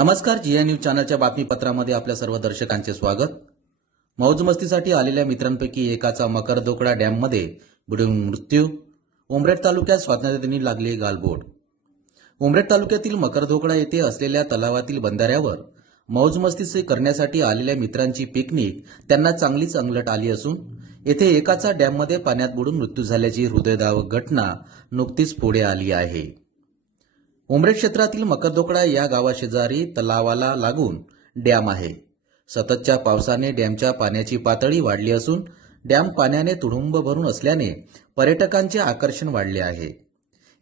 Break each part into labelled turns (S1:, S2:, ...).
S1: नमस्कार GN news चॅनलच्या बातमीपत्रामध्ये आपल्या सर्व दर्शकांचे स्वागत. मौजमस्तीसाठी आलेल्या मित्रांपैकी एकाचा मकरदोकडा डॅममध्ये बुडून मृत्यू. उमरेड तालुक्यात स्वातंत्र्यदिनी लागली गालबोट. उमरेड तालुक्यातील मकरधोकडा येथे असलेल्या तलावातील बंधाऱ्यावर मौजमस्ती करण्यासाठी आलेल्या मित्रांची पिकनिक त्यांना चांगलीच अंगलट आली असून येथे एकाचा डॅममध्ये पाण्यात बुडून मृत्यू झाल्याची हृदयदावक घटना नुकतीच पुढे आली आहे. उमरेड क्षेत्रातील मकरदोकडा या गावाशेजारी तलावाला लागून डॅम आहे. सततच्या पावसाने डॅमच्या पाण्याची पातळी वाढली असून डॅम पाण्याने तुडुंब भरून असल्याने पर्यटकांचे आकर्षण वाढले आहे.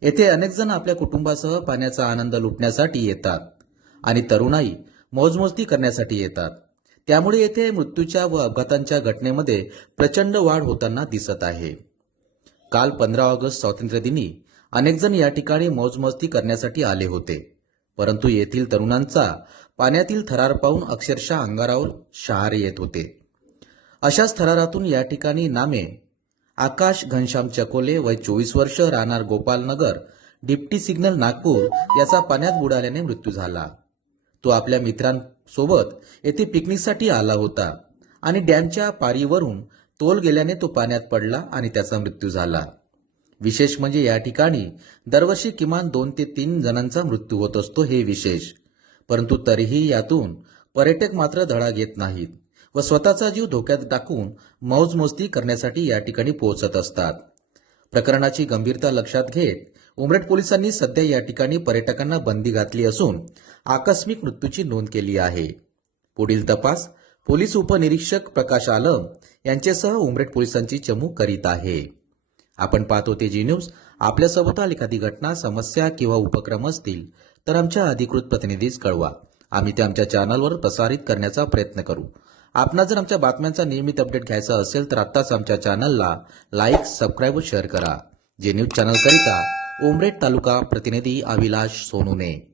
S1: येथे अनेकजण आपल्या कुटुंबासह पाण्याचा आनंद लुटण्यासाठी येतात आणि तरुणाई मौजमस्ती करण्यासाठी येतात. त्यामुळे येथे मृत्यूच्या व अपघातांच्या घटनेमध्ये प्रचंड वाढ होताना दिसत आहे. काल पंधरा ऑगस्ट स्वातंत्र्यदिनी अनेकजण या ठिकाणी मौजमस्ती करण्यासाठी आले होते. परंतु येथील तरुणांचा पाण्यातील थरार पाहून अक्षरशः अंगारावर शहारे येत होते. अशाच थरारातून या ठिकाणी नामे आकाश घनश्याम चकोले वय चोवीस वर्ष राहणार गोपालनगर डिप्टी सिग्नल नागपूर याचा पाण्यात बुडाल्याने मृत्यू झाला. तो आपल्या मित्रांसोबत येथे पिकनिकसाठी आला होता आणि डॅमच्या पारीवरून तोल गेल्याने तो पाण्यात पडला आणि त्याचा मृत्यू झाला. विशेष म्हणजे या ठिकाणी दरवर्षी किमान दोन ते तीन जणांचा मृत्यू होत असतो हे विशेष. परंतु तरीही यातून पर्यटक मात्र धडा घेत नाहीत व स्वतःचा जीव धोक्यात टाकून मौजमस्ती करण्यासाठी या ठिकाणी पोहोचत असतात. प्रकरणाची गंभीरता लक्षात घेत उमरेड पोलिसांनी सध्या या ठिकाणी पर्यटकांना बंदी घातली असून आकस्मिक मृत्यूची नोंद केली आहे. पुढील तपास पोलीस उपनिरीक्षक प्रकाश आलम यांच्यासह उमरेड पोलिसांची चमू करीत आहे. आपण पाहतो ते जी न्यूज. आपल्या एखादी घटना समस्या किंवा उपक्रम असतील तर आमच्या अधिकृत प्रतिनिधीस कळवा. आम्ही ते आमच्या चॅनलवर प्रसारित करण्याचा प्रयत्न करू. आपणा जर आमच्या बातम्यांचा नियमित अपडेट घ्यायचा असेल तर आत्ताच आमच्या चॅनलला लाईक सबस्क्राईब व शेअर करा. जे न्यूज चॅनलकरिता उमरेड तालुका प्रतिनिधी अविलाश सोनुने.